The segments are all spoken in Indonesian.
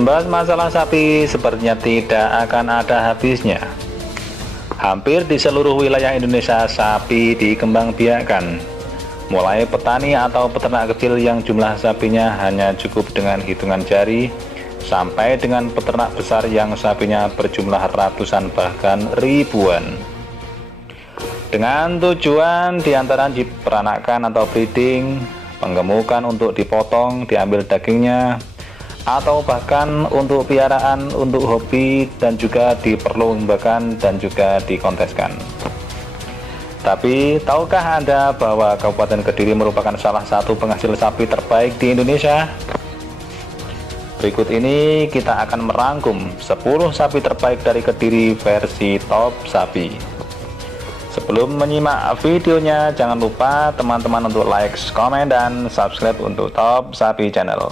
Membahas masalah sapi sepertinya tidak akan ada habisnya. Hampir di seluruh wilayah Indonesia sapi dikembangbiakkan. Mulai petani atau peternak kecil yang jumlah sapinya hanya cukup dengan hitungan jari, sampai dengan peternak besar yang sapinya berjumlah ratusan bahkan ribuan. Dengan tujuan diantara diperanakan atau breeding, penggemukan untuk dipotong, diambil dagingnya, atau bahkan untuk piaraan, untuk hobi, dan juga diperlombakan dan juga dikonteskan. Tapi tahukah Anda bahwa Kabupaten Kediri merupakan salah satu penghasil sapi terbaik di Indonesia? Berikut ini kita akan merangkum 10 sapi terbaik dari Kediri versi Top Sapi. Sebelum menyimak videonya, jangan lupa teman-teman untuk like, komen, dan subscribe untuk Top Sapi Channel.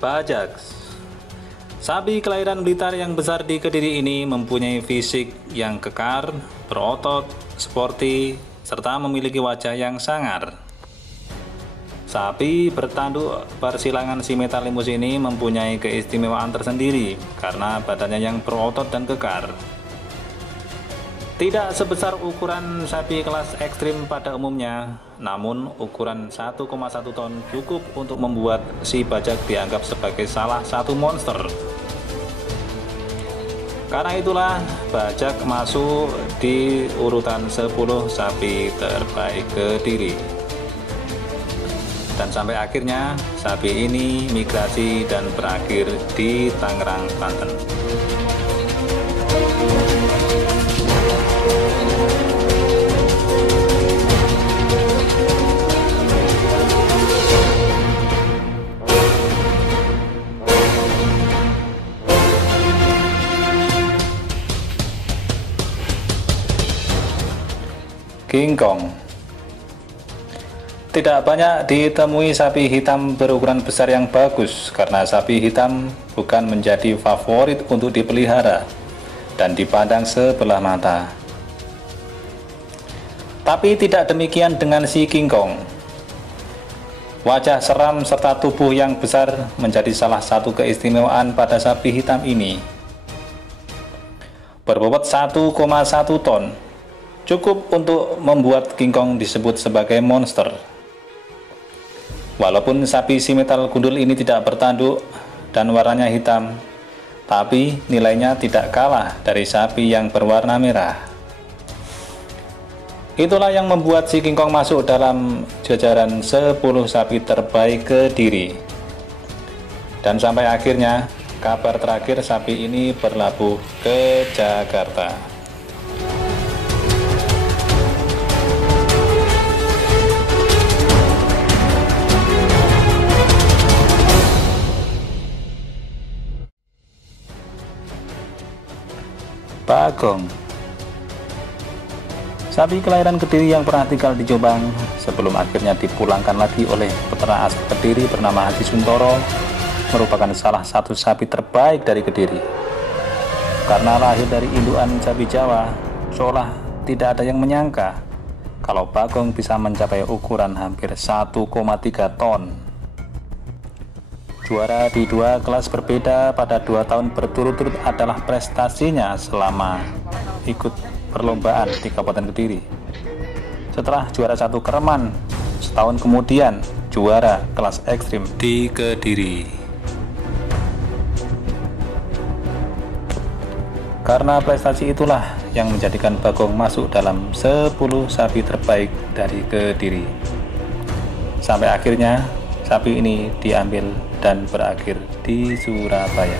Bajags. Sapi kelahiran Blitar yang besar di Kediri ini mempunyai fisik yang kekar, berotot, sporty, serta memiliki wajah yang sangar. Sapi bertanduk persilangan Simetalimmus ini mempunyai keistimewaan tersendiri karena badannya yang berotot dan kekar. Tidak sebesar ukuran sapi kelas ekstrim pada umumnya, namun ukuran 1,1 ton cukup untuk membuat si Bajag dianggap sebagai salah satu monster. Karena itulah Bajag masuk di urutan 10 sapi terbaik Kediri. Dan sampai akhirnya sapi ini migrasi dan berakhir di Tangerang, Banten. King Kong. Tidak banyak ditemui sapi hitam berukuran besar yang bagus karena sapi hitam bukan menjadi favorit untuk dipelihara dan dipandang sebelah mata. Tapi tidak demikian dengan si King Kong. Wajah seram serta tubuh yang besar menjadi salah satu keistimewaan pada sapi hitam ini. Berbobot 1,1 ton, cukup untuk membuat King Kong disebut sebagai monster. Walaupun sapi simetal gundul ini tidak bertanduk dan warnanya hitam, tapi nilainya tidak kalah dari sapi yang berwarna merah. Itulah yang membuat si King Kong masuk dalam jajaran 10 sapi terbaik Kediri. Dan sampai akhirnya kabar terakhir sapi ini berlabuh ke Jakarta. Bagong. Sapi kelahiran Kediri yang pernah tinggal di Jombang sebelum akhirnya dipulangkan lagi oleh peternak asal Kediri bernama Haji Suntoro, merupakan salah satu sapi terbaik dari Kediri. Karena lahir dari indukan sapi Jawa, seolah tidak ada yang menyangka kalau Bagong bisa mencapai ukuran hampir 1,3 ton. Juara di 2 kelas berbeda pada 2 tahun berturut-turut adalah prestasinya selama ikut perlombaan di Kabupaten Kediri. Setelah juara 1 Kereman, setahun kemudian juara kelas ekstrim di Kediri. Karena prestasi itulah yang menjadikan Bagong masuk dalam 10 sapi terbaik dari Kediri. Sampai akhirnya sapi ini diambil dan berakhir di Surabaya.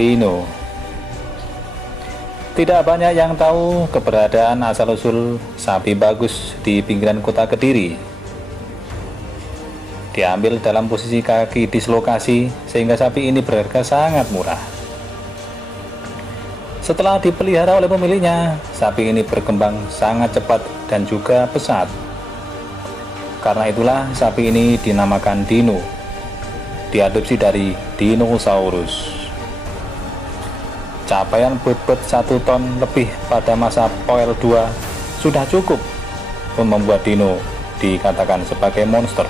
Dino. Tidak banyak yang tahu keberadaan asal-usul sapi bagus di pinggiran kota Kediri. Diambil dalam posisi kaki dislokasi sehingga sapi ini berharga sangat murah. Setelah dipelihara oleh pemiliknya, sapi ini berkembang sangat cepat dan juga pesat. Karena itulah sapi ini dinamakan Dino, diadopsi dari dinosaurus. Capaian bobot 1 ton lebih pada masa Poel 2 sudah cukup untuk membuat Dino dikatakan sebagai monster.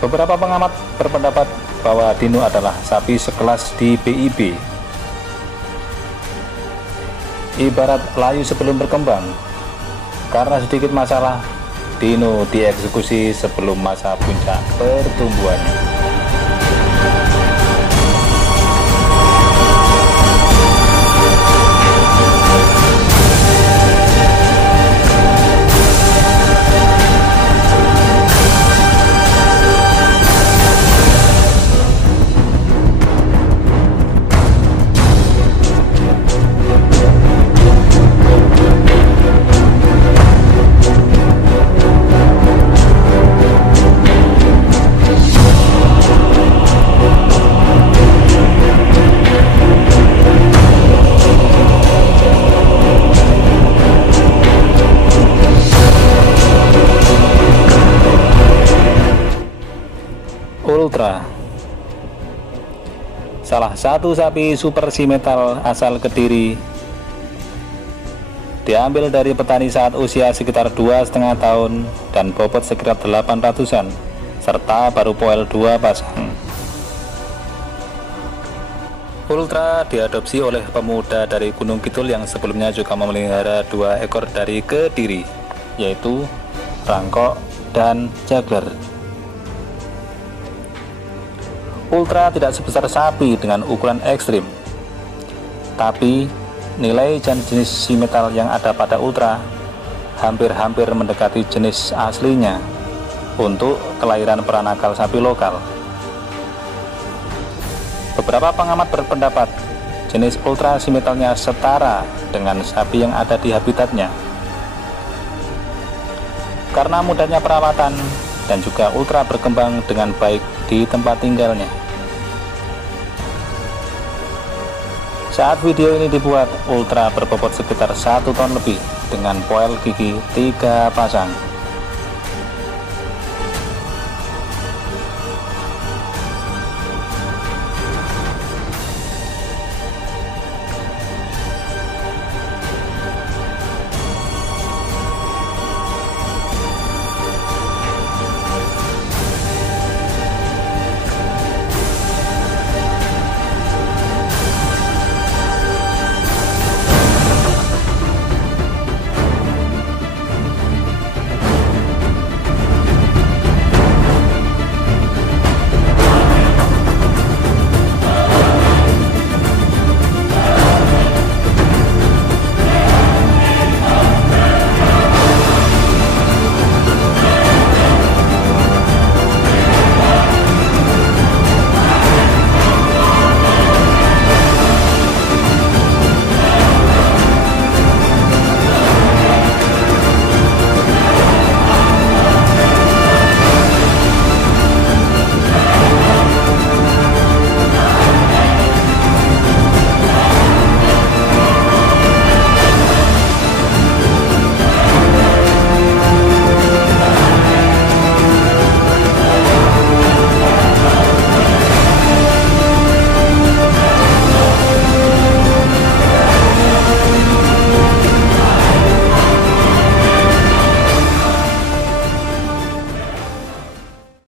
Beberapa pengamat berpendapat bahwa Dino adalah sapi sekelas di BIP. Ibarat layu sebelum berkembang. Karena sedikit masalah, Dino dieksekusi sebelum masa puncak pertumbuhannya. Ultra, salah satu sapi super simetal asal Kediri, diambil dari petani saat usia sekitar 2,5 tahun dan bobot sekitar 800-an, serta baru Poel 2 pasang. Ultra diadopsi oleh pemuda dari Gunung Kidul yang sebelumnya juga memelihara 2 ekor dari Kediri, yaitu Rangkok dan Jagler. Ultra tidak sebesar sapi dengan ukuran ekstrim, tapi nilai dan jenis simetal yang ada pada Ultra hampir-hampir mendekati jenis aslinya untuk kelahiran peranakal sapi lokal. Beberapa pengamat berpendapat jenis Ultra simetalnya setara dengan sapi yang ada di habitatnya. Karena mudahnya perawatan dan juga Ultra berkembang dengan baik di tempat tinggalnya. Saat video ini dibuat, Ultra berbobot sekitar 1 ton lebih dengan poel gigi 3 pasang.